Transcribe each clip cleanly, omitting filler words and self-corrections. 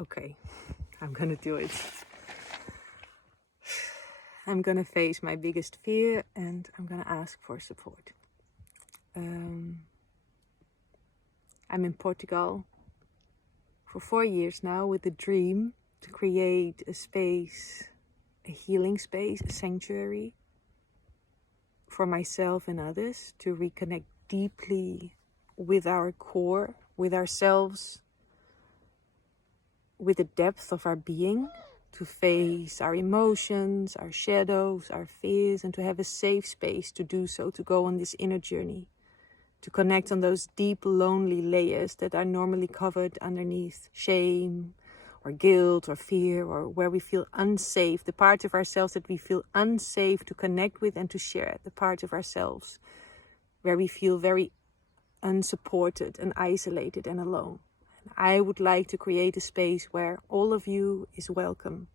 Okay, I'm gonna do it. I'm gonna face my biggest fear and I'm gonna ask for support. I'm in Portugal for 4 years now with the dream to create a space, a healing space, a sanctuary for myself and others to reconnect deeply with our core, with ourselves, with the depth of our being, to face our emotions, our shadows, our fears, and to have a safe space to do so, to go on this inner journey, to connect on those deep, lonely layers that are normally covered underneath shame or guilt or fear, or where we feel unsafe, the part of ourselves that we feel unsafe to connect with and to share, the part of ourselves where we feel very unsupported and isolated and alone. I would like to create a space where all of you is welcome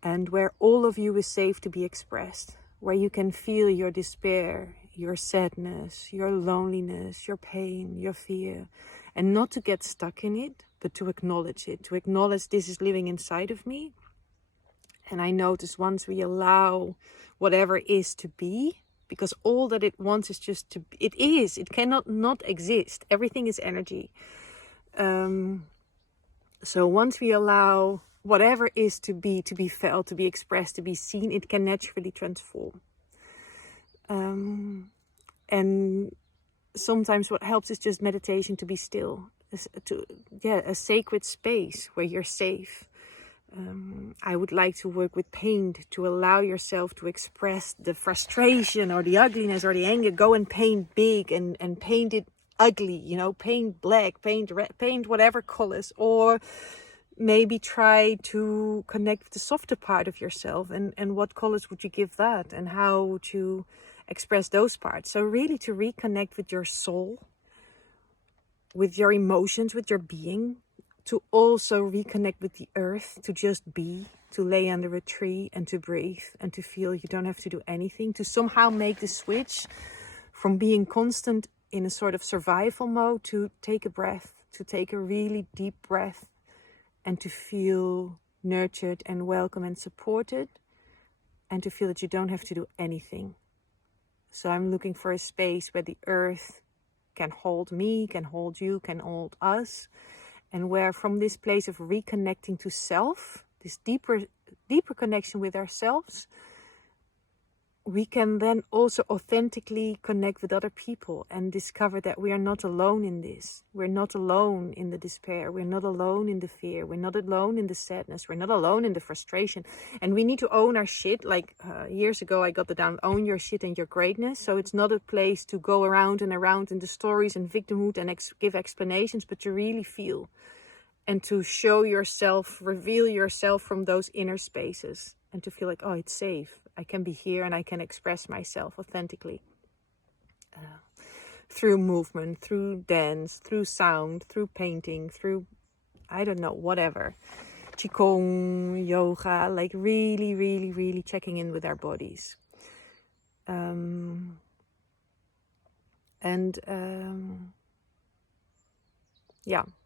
and where all of you is safe to be expressed, where you can feel your despair, your sadness, your loneliness, your pain, your fear, and not to get stuck in it, but to acknowledge it, to acknowledge this is living inside of me. And I notice once we allow whatever is to be, because all that it wants is just to, it cannot not exist. Everything is energy. So once we allow whatever is to be felt, to be expressed, to be seen, it can naturally transform. And sometimes what helps is just meditation, to be still, a sacred space where you're safe. I would like to work with paint, to allow yourself to express the frustration or the ugliness or the anger. Go and paint big and paint it ugly, paint black, paint red, paint whatever colors, or maybe try to connect with the softer part of yourself and what colors would you give that and how to express those parts. So really to reconnect with your soul, with your emotions, with your being, to also reconnect with the earth, to just be, to lay under a tree and to breathe and to feel you don't have to do anything, to somehow make the switch from being constant in a sort of survival mode to take a breath, to take a really deep breath and to feel nurtured and welcome and supported and to feel that you don't have to do anything. So I'm looking for a space where the earth can hold me, can hold you, can hold us, and where from this place of reconnecting to self, this deeper connection with ourselves, we can then also authentically connect with other people and discover that we are not alone in this. We're not alone in the despair. We're not alone in the fear. We're not alone in the sadness. We're not alone in the frustration. And we need to own our shit. Like years ago, I got the down, own your shit and your greatness. So it's not a place to go around and around in the stories and victimhood and give explanations, but to really feel and to show yourself, reveal yourself from those inner spaces and to feel like, oh, it's safe. I can be here and I can express myself authentically through movement, through dance, through sound, through painting, through, I don't know, whatever. Qigong, yoga, like really, really, really checking in with our bodies.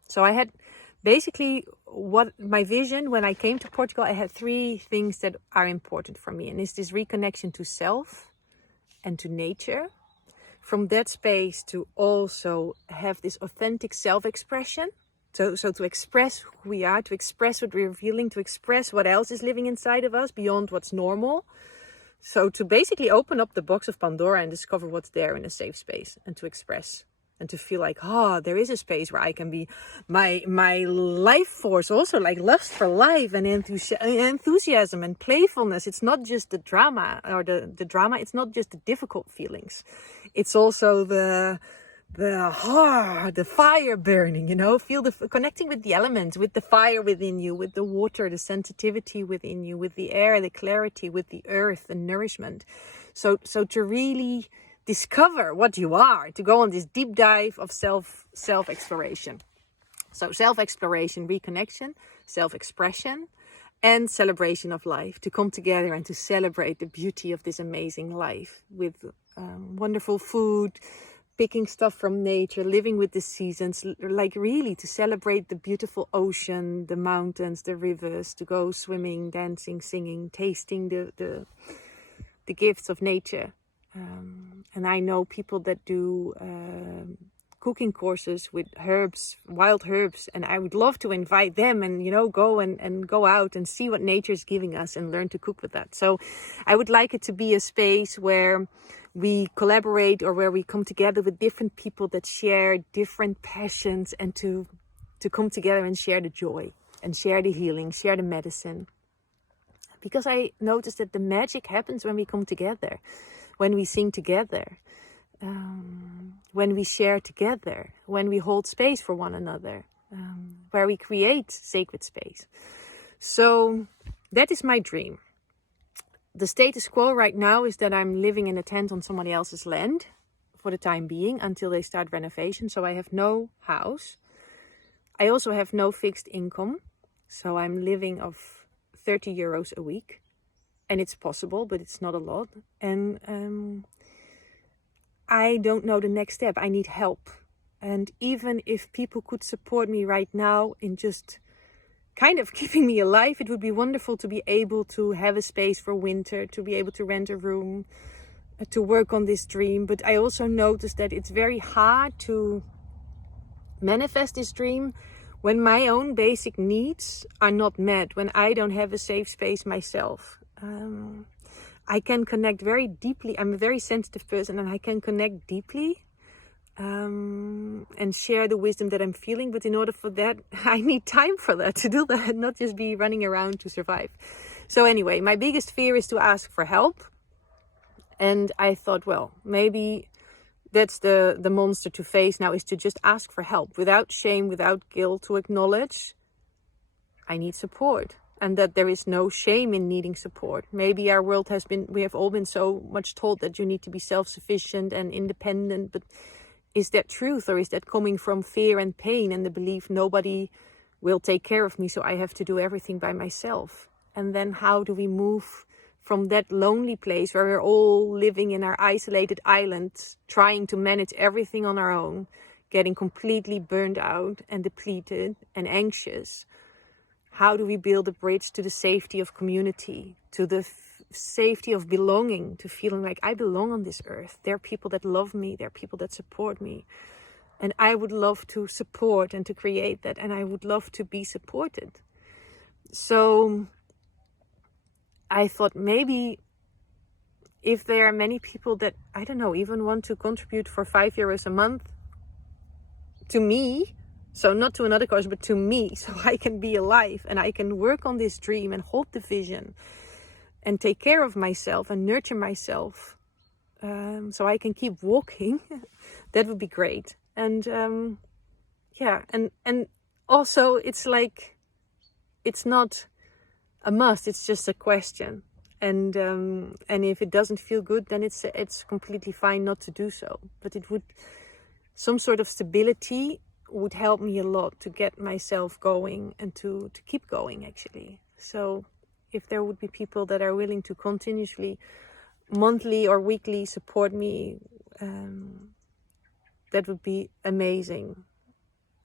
So I had basically what my vision when I came to Portugal, I had 3 things that are important for me. And it's this reconnection to self and to nature. From that space to also have this authentic self-expression. So to express who we are, to express what we're feeling, to express what else is living inside of us beyond what's normal. So to basically open up the box of Pandora and discover what's there in a safe space and to express. And to feel like, there is a space where I can be my life force, also like lust for life and enthusiasm and playfulness. It's not just the drama or the drama. It's not just the difficult feelings. It's also the fire burning, feel connecting with the elements, with the fire within you, with the water, the sensitivity within you, with the air, the clarity, with the earth, the nourishment. So to really discover what you are, to go on this deep dive of self-exploration. So self-exploration, reconnection, self-expression, and celebration of life, to come together and to celebrate the beauty of this amazing life with wonderful food, picking stuff from nature, living with the seasons, like really to celebrate the beautiful ocean, the mountains, the rivers, to go swimming, dancing, singing, tasting the gifts of nature. And I know people that do cooking courses with herbs, wild herbs, and I would love to invite them and, you know, go and go out and see what nature is giving us and learn to cook with that. So I would like it to be a space where we collaborate, or where we come together with different people that share different passions, and to come together and share the joy and share the healing, share the medicine. Because I noticed that the magic happens when we come together, when we sing together, when we share together, when we hold space for one another, where we create sacred space. So that is my dream. The status quo right now is that I'm living in a tent on somebody else's land for the time being, until they start renovation. So I have no house. I also have no fixed income. So I'm living off 30 euros a week. And it's possible, but it's not a lot. And I don't know the next step. I need help. And even if people could support me right now in just kind of keeping me alive, it would be wonderful to be able to have a space for winter, to be able to rent a room, to work on this dream. But I also noticed that it's very hard to manifest this dream when my own basic needs are not met, when I don't have a safe space myself. I can connect very deeply. I'm a very sensitive person, and I can connect deeply and share the wisdom that I'm feeling. But in order for that, I need time for that, to do that, not just be running around to survive. So anyway, my biggest fear is to ask for help. And I thought, well, maybe that's the monster to face now, is to just ask for help without shame, without guilt, to acknowledge I need support. And that there is no shame in needing support. Maybe our world we have all been so much told that you need to be self-sufficient and independent, but is that truth, or is that coming from fear and pain and the belief nobody will take care of me, so I have to do everything by myself? And then how do we move from that lonely place where we're all living in our isolated islands, trying to manage everything on our own, getting completely burned out and depleted and anxious? How do we build a bridge to the safety of community, to the safety of belonging, to feeling like I belong on this earth? There are people that love me. There are people that support me. And I would love to support and to create that. And I would love to be supported. So I thought, maybe if there are many people that, I don't know, even want to contribute for 5 euros a month to me, so not to another cause, but to me, so I can be alive and I can work on this dream and hold the vision and take care of myself and nurture myself, so I can keep walking, that would be great. And and also it's like, it's not a must, it's just a question. And if it doesn't feel good, then it's completely fine not to do so. But it would, some sort of stability would help me a lot to get myself going and to keep going, actually. So if there would be people that are willing to continuously, monthly or weekly, support me, that would be amazing.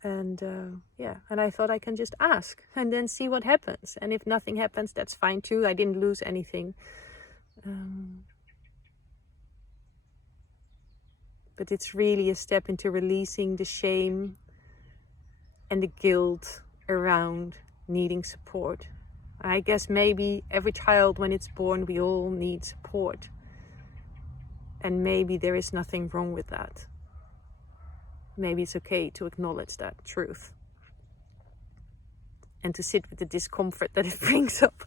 And and I thought I can just ask and then see what happens. And if nothing happens, that's fine too. I didn't lose anything. But it's really a step into releasing the shame and the guilt around needing support. I guess maybe every child, when it's born, we all need support. And maybe there is nothing wrong with that. Maybe it's okay to acknowledge that truth. And to sit with the discomfort that it brings up.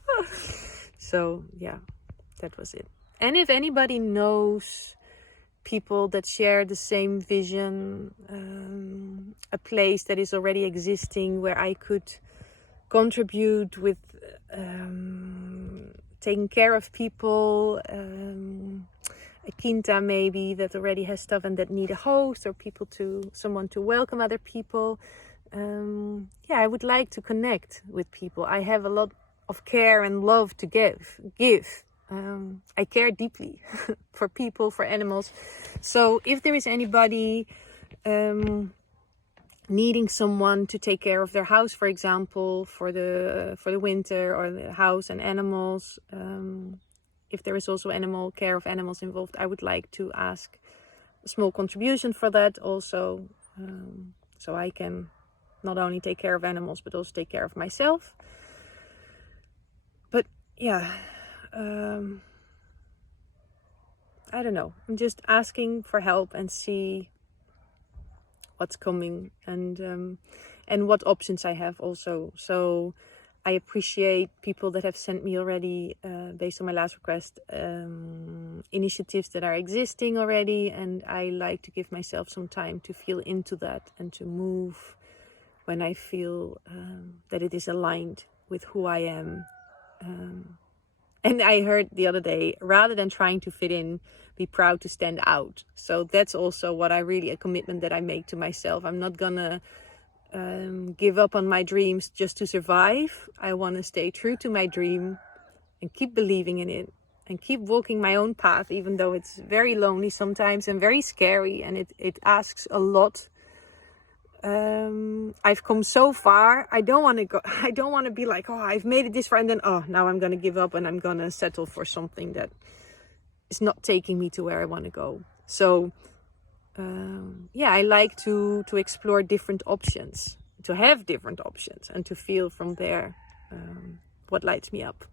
So, yeah, that was it. And if anybody knows people that share the same vision, a place that is already existing where I could contribute with taking care of people, a quinta maybe that already has stuff and that need a host, or someone to welcome other people. I would like to connect with people. I have a lot of care and love to give. I care deeply for people, for animals. So if there is anybody needing someone to take care of their house, for example, for the winter, or the house and animals, if there is also animal care of animals involved, I would like to ask a small contribution for that also, so I can not only take care of animals but also take care of myself. But yeah, I don't know, I'm just asking for help and see what's coming, and what options I have also. So I appreciate people that have sent me already, based on my last request, initiatives that are existing already, and I like to give myself some time to feel into that and to move when I feel that it is aligned with who I am. And I heard the other day, rather than trying to fit in, be proud to stand out. So that's also what a commitment that I make to myself. I'm not gonna give up on my dreams just to survive. I want to stay true to my dream and keep believing in it and keep walking my own path, even though it's very lonely sometimes and very scary, and it asks a lot. I've come so far. I don't want to go. I don't want to be like, oh, I've made it this far, and then now I'm gonna give up and I'm gonna settle for something that is not taking me to where I want to go. So I like to explore different options, to have different options, and to feel from there what lights me up.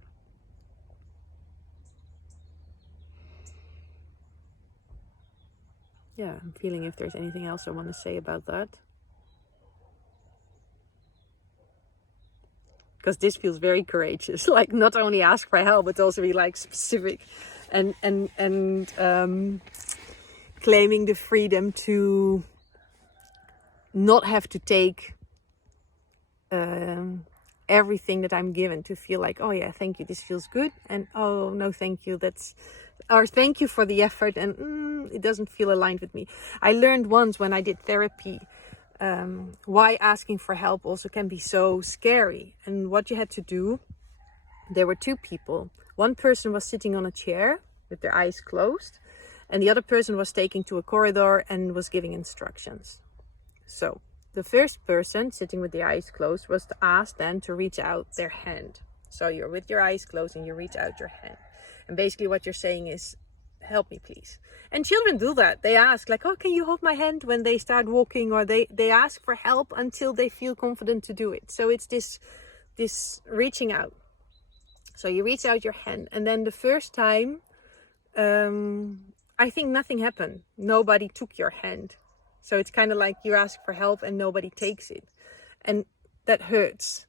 Yeah, I'm feeling if there's anything else I want to say about that. Because this feels very courageous, like not only ask for help, but also be like specific and claiming the freedom to not have to take everything that I'm given, to feel like, oh yeah, thank you, this feels good, and oh no, thank you, or thank you for the effort, and it doesn't feel aligned with me. I learned once when I did therapy, why asking for help also can be so scary. And what you had to do, there were two people. One person was sitting on a chair with their eyes closed, and the other person was taken to a corridor and was giving instructions. So the first person sitting with the eyes closed was asked then to reach out their hand. So you're with your eyes closed and you reach out your hand. And basically what you're saying is, help me please. And children do that. They ask like, oh, can you hold my hand when they start walking, or they ask for help until they feel confident to do it. So it's this reaching out. So you reach out your hand, and then the first time, I think nothing happened. Nobody took your hand. So it's kind of like you ask for help and nobody takes it. And that hurts.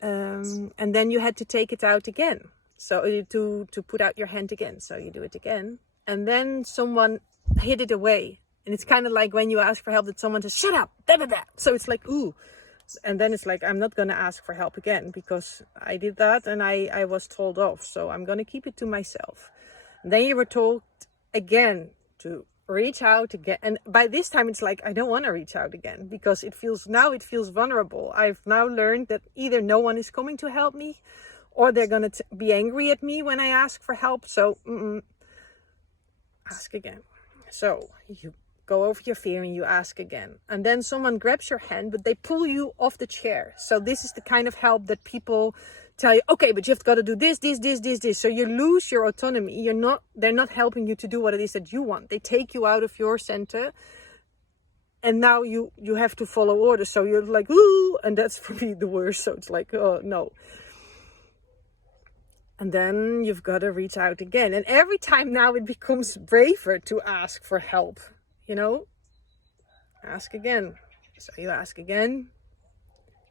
And then you had to take it out again. So to put out your hand again. So you do it again. And then someone hid it away. And it's kind of like when you ask for help that someone says, shut up, da, da, da. So it's like, ooh. And then it's like, I'm not going to ask for help again because I did that and I was told off. So I'm going to keep it to myself. And then you were told again to reach out again. And by this time, it's like, I don't want to reach out again because it feels vulnerable. I've now learned that either no one is coming to help me, or they're going to be angry at me when I ask for help. So ask again. So you go over your fear and you ask again. And then someone grabs your hand, but they pull you off the chair. So this is the kind of help that people tell you, okay, but you've got to do this. So you lose your autonomy. They're not helping you to do what it is that you want. They take you out of your center. And now you have to follow orders. So you're like, ooh, and that's for me the worst. So it's like, oh no. And then you've got to reach out again. And every time now it becomes braver to ask for help, Ask again. So you ask again.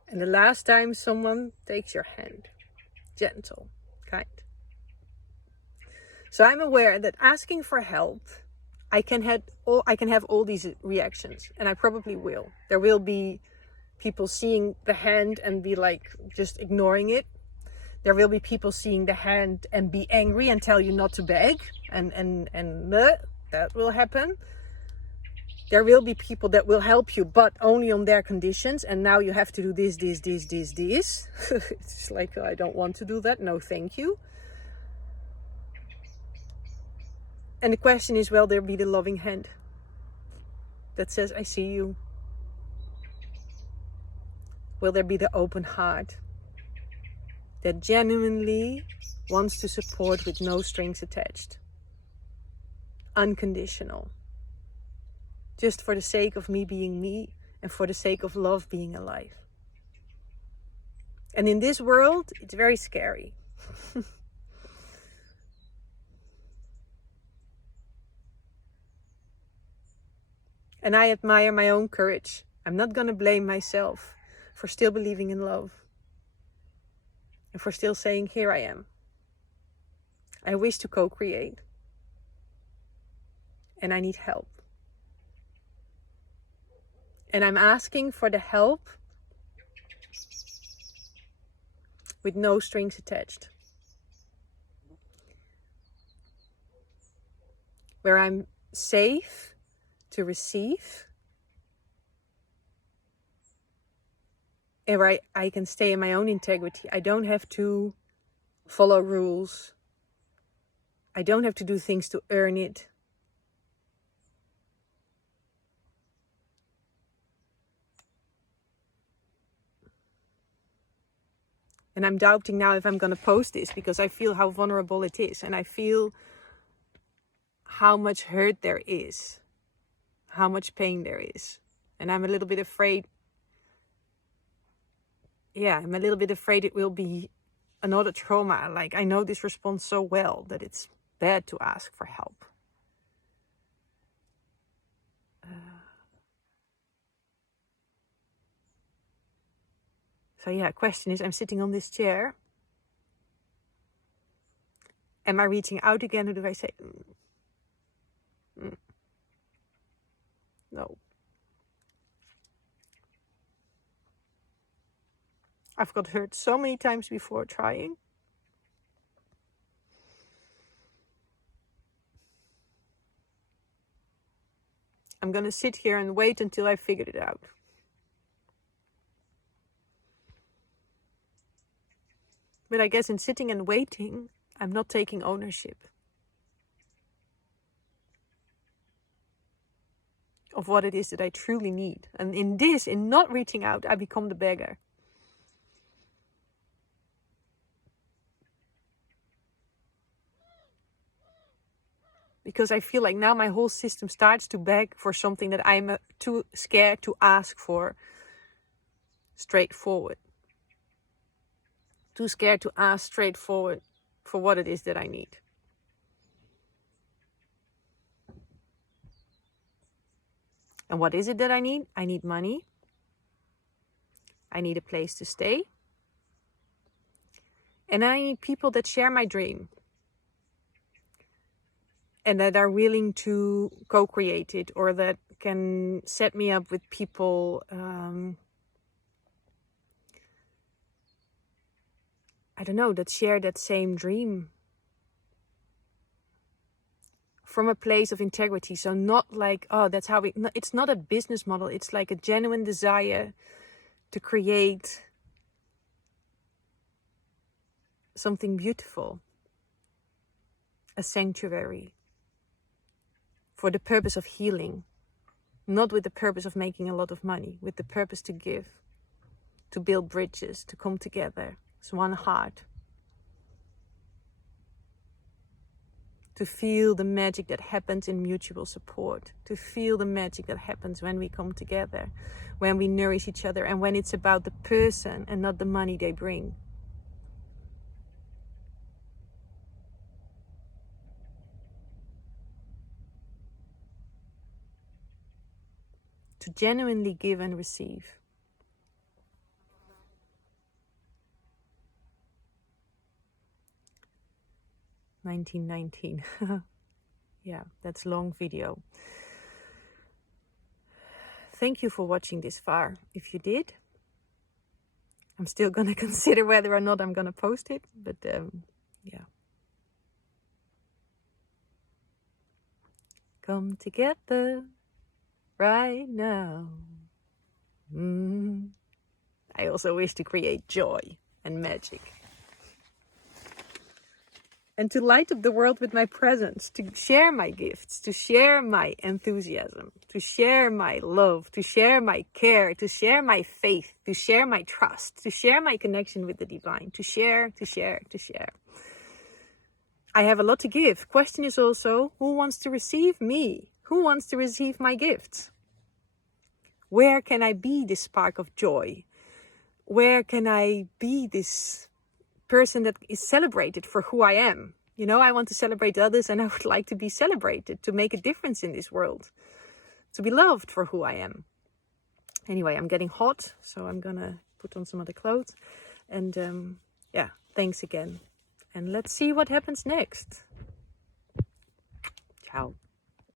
And the last time someone takes your hand. Gentle, kind. So I'm aware that asking for help, I can have all these reactions. And I probably will. There will be people seeing the hand and be like, just ignoring it. There will be people seeing the hand and be angry and tell you not to beg, and that will happen. There will be people that will help you, but only on their conditions. And now you have to do this. It's like, I don't want to do that. No, thank you. And the question is, will there be the loving hand that says, I see you? Will there be the open heart that genuinely wants to support with no strings attached? Unconditional. Just for the sake of me being me and for the sake of love being alive. And in this world, it's very scary. And I admire my own courage. I'm not going to blame myself for still believing in love. And for still saying, here I am. I wish to co-create. And I need help. And I'm asking for the help with no strings attached. Where I'm safe to receive. And where I can stay in my own integrity. I don't have to follow rules. I don't have to do things to earn it. And I'm doubting now if I'm going to post this because I feel how vulnerable it is. And I feel how much hurt there is. How much pain there is. And I'm a little bit afraid. Yeah, I'm a little bit afraid it will be another trauma. Like, I know this response so well that it's bad to ask for help. So yeah, question is, I'm sitting on this chair. Am I reaching out again, or do I say, no. I've got hurt so many times before trying. I'm going to sit here and wait until I figured it out. But I guess in sitting and waiting, I'm not taking ownership of what it is that I truly need. And in not reaching out, I become the beggar. Because I feel like now my whole system starts to beg for something that I'm too scared to ask for straightforward. Too scared to ask straightforward for what it is that I need. And what is it that I need? I need money. I need a place to stay. And I need people that share my dream. And that are willing to co-create it, or that can set me up with people I don't know, that share that same dream. From a place of integrity. So not like, oh, that's how it's not a business model. It's like a genuine desire to create something beautiful. A sanctuary. For the purpose of healing. Not with the purpose of making a lot of money. With the purpose to give. To build bridges. To come together. As one heart. To feel the magic that happens in mutual support. To feel the magic that happens when we come together. When we nourish each other. And when it's about the person and not the money they bring. To genuinely give and receive. $19.19. Yeah, that's long video. Thank you for watching this far. If you did, I'm still gonna consider whether or not I'm gonna post it. But yeah. Come together right now. I also wish to create joy and magic. and to light up the world with my presence, to share my gifts, to share my enthusiasm, to share my love, to share my care, to share my faith, to share my trust, to share my connection with the divine, to share, to share, to share. I have a lot to give. Question is also, who wants to receive me? Who wants to receive my gifts? Where can I be this spark of joy? Where can I be this person that is celebrated for who I am? You know, I want to celebrate others, and I would like to be celebrated, to make a difference in this world, to be loved for who I am. Anyway, I'm getting hot, so I'm gonna put on some other clothes. And yeah, thanks again. And let's see what happens next. Ciao.